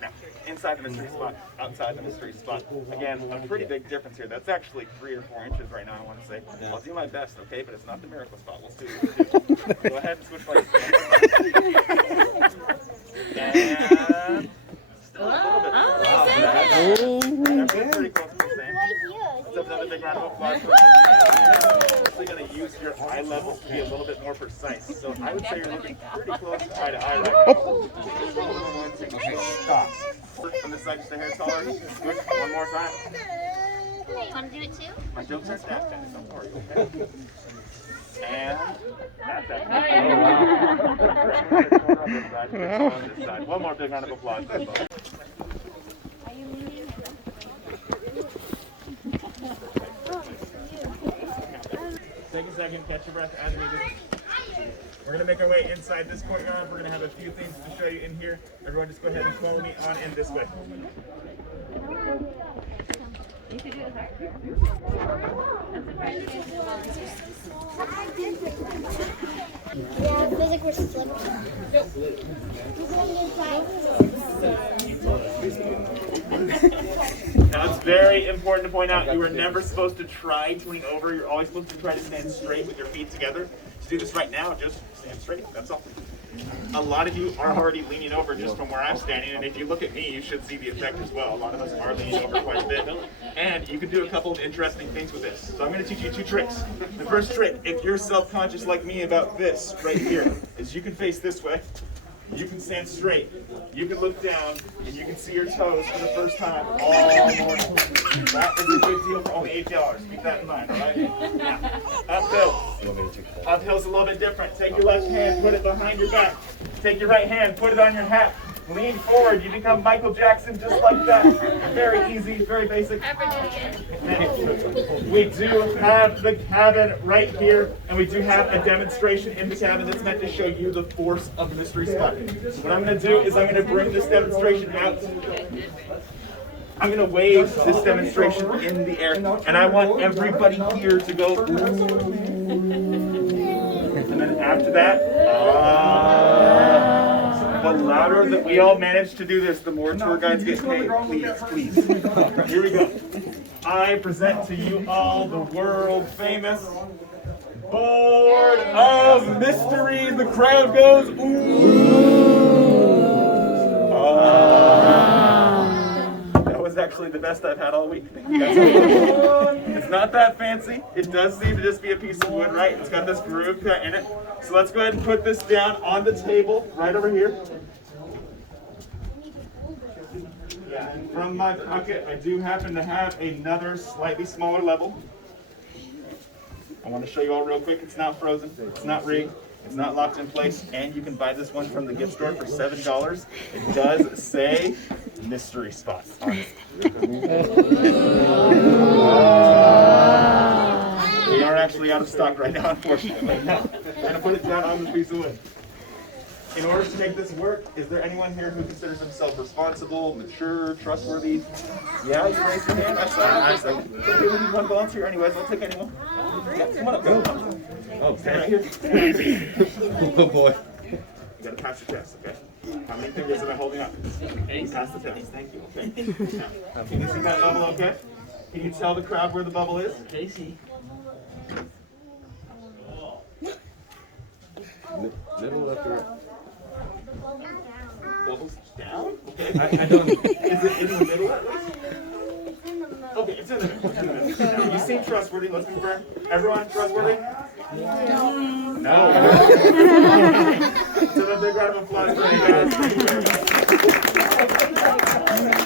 Now, inside the mystery spot, outside the mystery spot. Again, a pretty big difference here. That's actually 3 or 4 inches right now, I want to say. I'll do my best, okay? But it's not the miracle spot. We'll see what we do. Go ahead and switch places. And still a little bit. That's pretty close to the same. Let's have another big round of applause for actually going to use your eye levels to be a little bit more precise. So I would say you're looking pretty close eye to eye right now. Stop. On this side, just a hair taller. Good. One more time. Hey, you want to do it too? My jokes are Snapchat. Don't worry, okay? And that's it. On this side. One more big round of applause. Take a second, catch your breath as needed. We're going to make our way inside this courtyard. We're going to have a few things to show you in here. Everyone just go ahead and follow me on in this way. You should do it hard. Yeah, it feels like we're slipping. Now it's very important to point out you are never supposed to try to lean over. You're always supposed to try to stand straight with your feet together. To do this right now, just stand straight. That's all. A lot of you are already leaning over just from where I'm standing, and if you look at me, you should see the effect as well. A lot of us are leaning over quite a bit. And you can do a couple of interesting things with this. So I'm going to teach you 2 tricks. The first trick, if you're self-conscious like me about this right here, is you can face this way. You can stand straight, you can look down, and you can see your toes for the first time all morning. That is a good deal for only $8. Keep that in mind, all right? Now, uphill. Uphill's a little bit different. Take your left hand, put it behind your back. Take your right hand, put it on your hat. Lean forward, you become Michael Jackson just like that. Very easy, very basic. We do have the cabin right here, and we do have a demonstration in the cabin that's meant to show you the force of the mystery spot. What I'm going to do is I'm going to bring this demonstration out. I'm going to wave this demonstration in the air, and I want everybody here to go, ooh. And then after that, the louder that we all manage to do this, the more tour guides get paid. Please, please. Here we go. I present to you all the world famous Board of Mystery. The crowd goes, ooh. That was actually the best I've had all week. It's not that fancy. It does seem to just be a piece of wood, right? It's got this groove cut in it. So let's go ahead and put this down on the table right over here. Yeah, and from my pocket, I do happen to have another slightly smaller level. I want to show you all real quick. It's not frozen. It's not rigged. It's not locked in place. And you can buy this one from the gift store for $7. It does say mystery spot on it. We are actually out of stock right now, unfortunately. Now, I'm going to put it down on this piece of wood. In order to make this work, is there anyone here who considers themselves responsible, mature, trustworthy? Yeah, you raise your hand. I saw you for a second. Okay, we need one volunteer anyways. I'll take anyone. Yeah, come on up. Go. Oh, stand right here. Oh, boy. You got to pass the test, okay? How many fingers am I holding up? Pass the test. Thank you. Okay. Now, can you see that bubble okay? Can you tell the crowd where the bubble is? Casey. Middle left or right? Bubbles down? Okay. I don't. Is it in the middle at least? Okay, it's in the middle. It's in the middle. You seem trustworthy. Let's confirm. Everyone trustworthy? No. So a big round of applause for you guys. Thank you very much.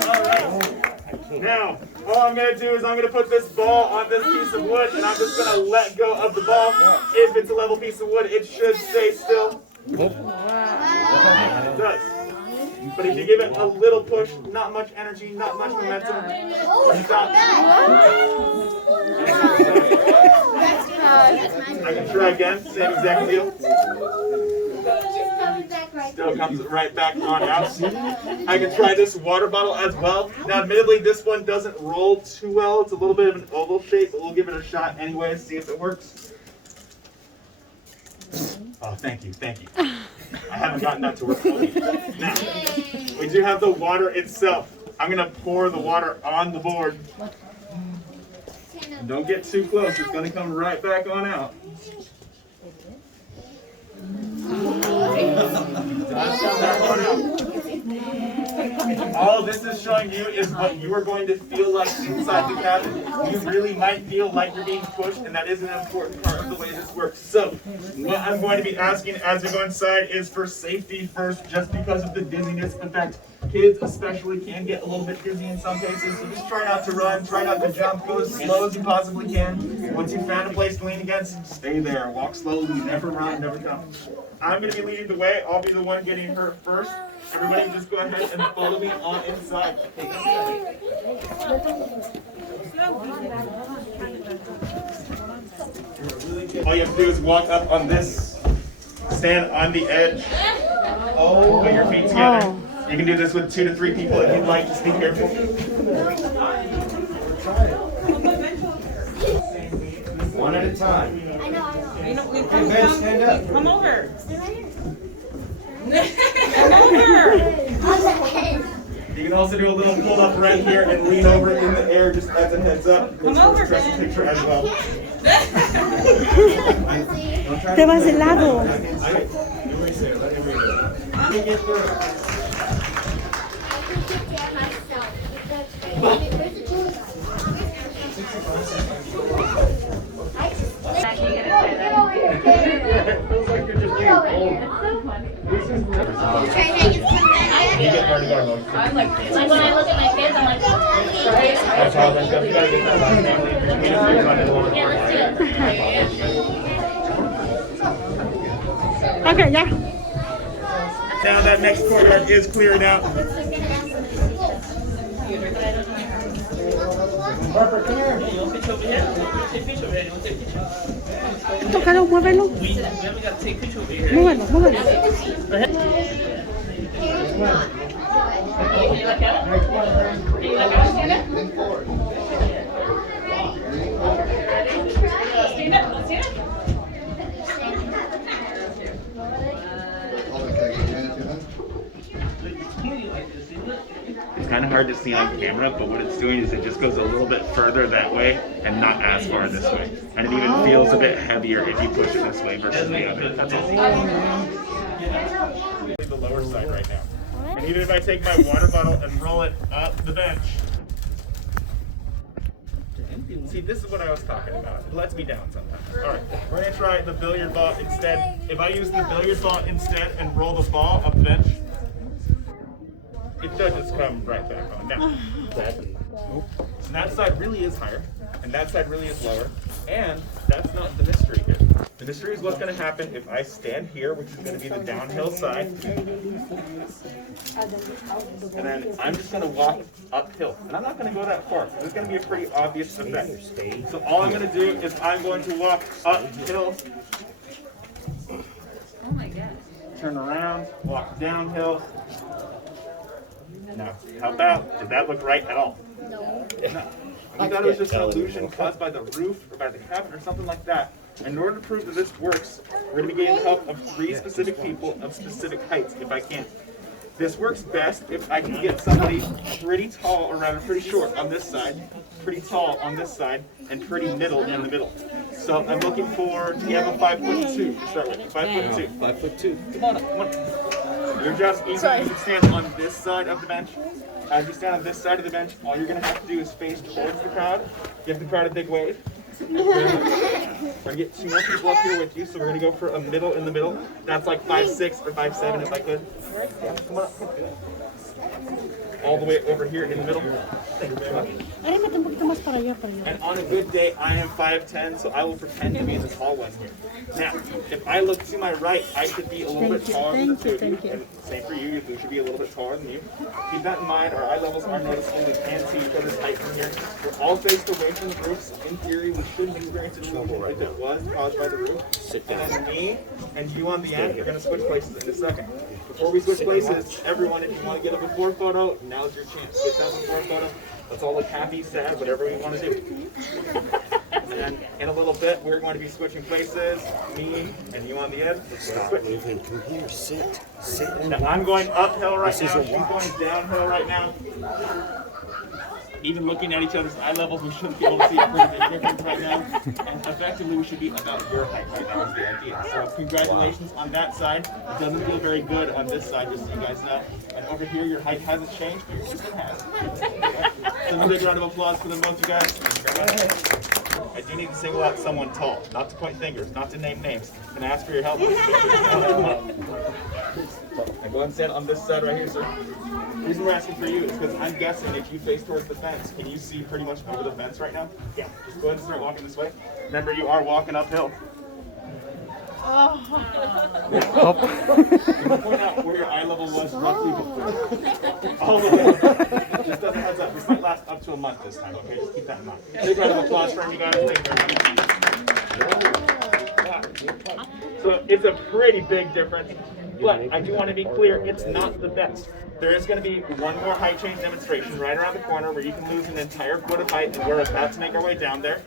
All right. Now, all I'm going to do is I'm going to put this ball on this piece of wood, and I'm just going to let go of the ball. If it's a level piece of wood, it should stay still. It does. But if you give it a little push, not much energy, not much momentum, it stops. I can try again, same exact deal. Still comes right back on out. I can try this water bottle as well. Now, admittedly, this one doesn't roll too well. It's a little bit of an oval shape, but we'll give it a shot anyway, see if it works. Oh, thank you, thank you. I haven't gotten that to work fully. Now, we do have the water itself. I'm gonna pour the water on the board. Don't get too close, it's gonna come right back on out. All this is showing you is what you are going to feel like inside the cabin. You really might feel like you're being pushed, and that is an important part of the way this works. So, what I'm going to be asking as we go inside is for safety first, just because of the dizziness effect. Kids especially can get a little bit dizzy in some cases, so just try not to run, try not to jump, go as slow as you possibly can. Once you've found a place to lean against, stay there. Walk slowly, never run, never jump. I'm going to be leading the way. I'll be the one getting hurt first. Everybody just go ahead and follow me on inside. All you have to do is walk up on this, stand on the edge, put your feet together. You can do this with 2 to 3 people if you'd like, just be careful. One at a time. I know. Ben, stand up. Come over. You can also do a little pull up right here and lean over in the air just as a heads up. Come over, Press the picture as well. Te vas de lado. Like when I look at my kids, I'm like, yeah, let's do it. Okay, ya. Now that next corridor is cleared out. Tócalo, muévelo. Muévelo. It's kind of hard to see on camera, but what it's doing is it just goes a little bit further that way and not as far this way. And it even feels a bit heavier if you push it this way versus the other. That's all. The lower side right now. And even if I take my water bottle and roll it up the bench. See, this is what I was talking about. It lets me down sometimes. All right, we're gonna try the billiard ball instead. If I use the billiard ball instead and roll the ball up the bench, it does just come right back on. Now, so that side really is higher, and that side really is lower, and that's not the mystery here. The mystery is what's going to happen if I stand here, which is going to be the downhill side, and then I'm just going to walk uphill. And I'm not going to go that far, so there's going to be a pretty obvious effect. So all I'm going to do is I'm going to walk uphill, turn around, walk downhill. Now, how about, did that look right at all? No. I thought it was just an illusion caused by the roof or by the cabin or something like that. In order to prove that this works, we're going to be getting the help of 3 specific people of specific heights, if I can. This works best if I can get somebody pretty tall, or rather pretty short on this side, pretty tall on this side, and pretty middle in the middle. So I'm looking for, do you have a 5'2" to start with? 5'2". 5'2". Come on up, come on. Your job's easy. You can stand on this side of the bench. As you stand on this side of the bench, all you're going to have to do is face towards the crowd. Give the crowd a big wave. We're going to get 2 more people up here with you, so we're going to go for a middle in the middle. That's like 5'6" or 5'7" if I could. Come on up. All the way over here in the middle. And on a good day, I am 5'10", so I will pretend to be the tall one here. Now, if I look to my right, I should be a little bit taller than the 2 of you. And same for you, you should be a little bit taller than you. Keep that in mind, our eye levels are noticeable. We can't see each other's height from here. We're all faced away from the roofs. In theory, we shouldn't experience an illusion if it was caused by the roof. And then me and you on the end are going to switch places in a second. Before we switch places, everyone, if you want to get a before photo, now's your chance. Get that before photo. Let's all look happy, sad, whatever we want to do. And And in a little bit, we're going to be switching places. Me and you on the end. Stop moving. Come here. Sit. Sit. Now, I'm going uphill right This now. is a She's watch. going downhill right now. Even looking at each other's eye levels, we shouldn't be able to see a pretty big difference right now. And effectively, we should be about your height right now is the idea. So congratulations on that side. It doesn't feel very good on this side, just so you guys know. And over here, your height hasn't changed, but your skin has. So a big round of applause for them both, you guys. I do need to single out someone tall, not to point fingers, not to name names, and ask for your help. And go ahead and stand on this side right here, sir. The reason we're asking for you is because I'm guessing if you face towards the fence, can you see pretty much over the fence right now? Yeah. Just go ahead and start walking this way. Remember, you are walking uphill. Can you point out where your eye level was roughly before? All the way. Just as a heads up, this might last up to a month this time, okay? Just keep that in mind. Big round of applause for you guys. Thank you very much. So it's a pretty big difference, but I do want to be clear, it's not the best. There is going to be one more height change demonstration right around the corner where you can lose an entire foot of height, and we're about to make our way down there.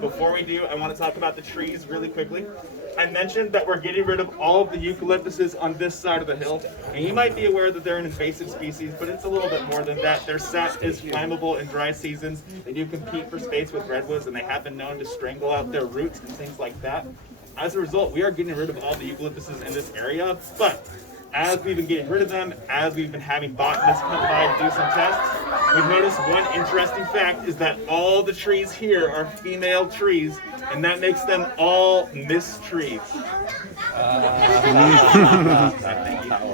Before we do, I want to talk about the trees really quickly. I mentioned that we're getting rid of all of the eucalyptuses on this side of the hill, and you might be aware that they're an invasive species, but it's a little bit more than that. Their sap is flammable in dry seasons. They do compete for space with redwoods, and they have been known to strangle out their roots and things like that. As a result, we are getting rid of all the eucalyptuses in this area, but as we've been getting rid of them, as we've been having botanists come by to do some tests, we've noticed one interesting fact is that all the trees here are female trees, and that makes them all mistrees.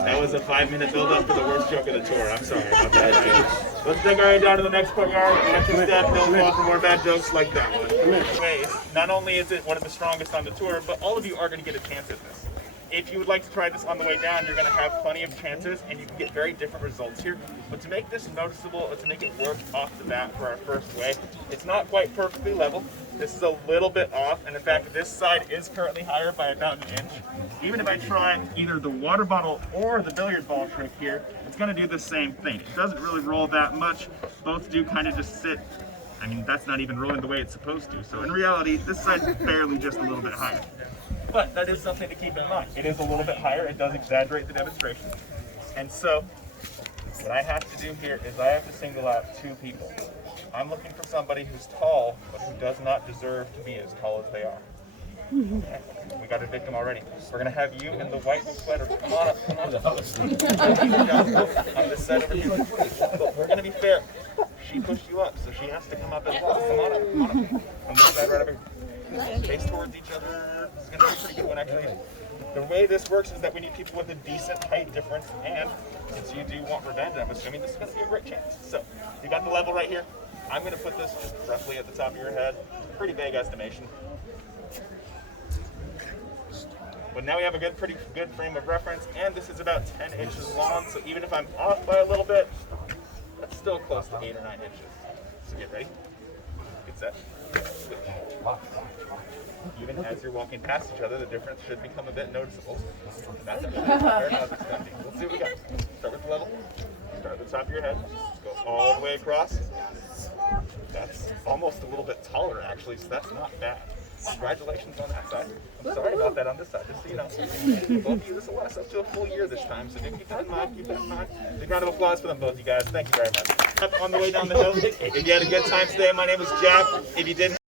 That was a 5-minute build-up for the worst joke of the tour. I'm sorry about that. Let's take our way down to the next courtyard. Watch your step. Don't fall for more bad jokes like that one. Anyways, not only is it one of the strongest on the tour, but all of you are going to get a chance at this. If you would like to try this on the way down, you're going to have plenty of chances, and you can get very different results here. But to make this noticeable, or to make it work off the bat for our first way, it's not quite perfectly level. This is a little bit off, and in fact, this side is currently higher by about an inch. Even if I try either the water bottle or the billiard ball trick here, it's going to do the same thing. It doesn't really roll that much. Both do kind of just sit. I mean, that's not even rolling the way it's supposed to. So in reality, this side's barely just a little bit higher. But that is something to keep in mind. It is a little bit higher. It does exaggerate the demonstration. And so what I have to do here is I have to single out two people. I'm looking for somebody who's tall, but who does not deserve to be as tall as they are. Okay. We got a victim already. We're going to have you in the white sweater. Come on up, come on up. On this side over here. But we're going to be fair. She pushed you up, so she has to come up as well. Come on up, come on up. On this side right over here. Face towards each other. This is going to be a pretty good one, actually. The way this works is that we need people with a decent height difference, and since you do want revenge, I'm assuming this is going to be a great chance. So, you got the level right here. I'm going to put this just roughly at the top of your head. Pretty vague estimation. But now we have a pretty good frame of reference, and this is about 10 inches long, so even if I'm off by a little bit, that's still close to 8 or 9 inches. So get ready. Get set. Switch. Even as you're walking past each other, the difference should become a bit noticeable. That's fair enough expecting. Let's see what we got. Start with the level. Start at the top of your head. Just go all the way across. That's almost a little bit taller, actually, so that's not bad. Congratulations on that side. I'm sorry about that on this side, just so you know. Both of you, this will last up to a full year this time, so do keep that in mind, keep that in mind. Big round of applause for them both, you guys. Thank you very much. Up on the way down the hill, if you had a good time today, my name is Jack. If you didn't,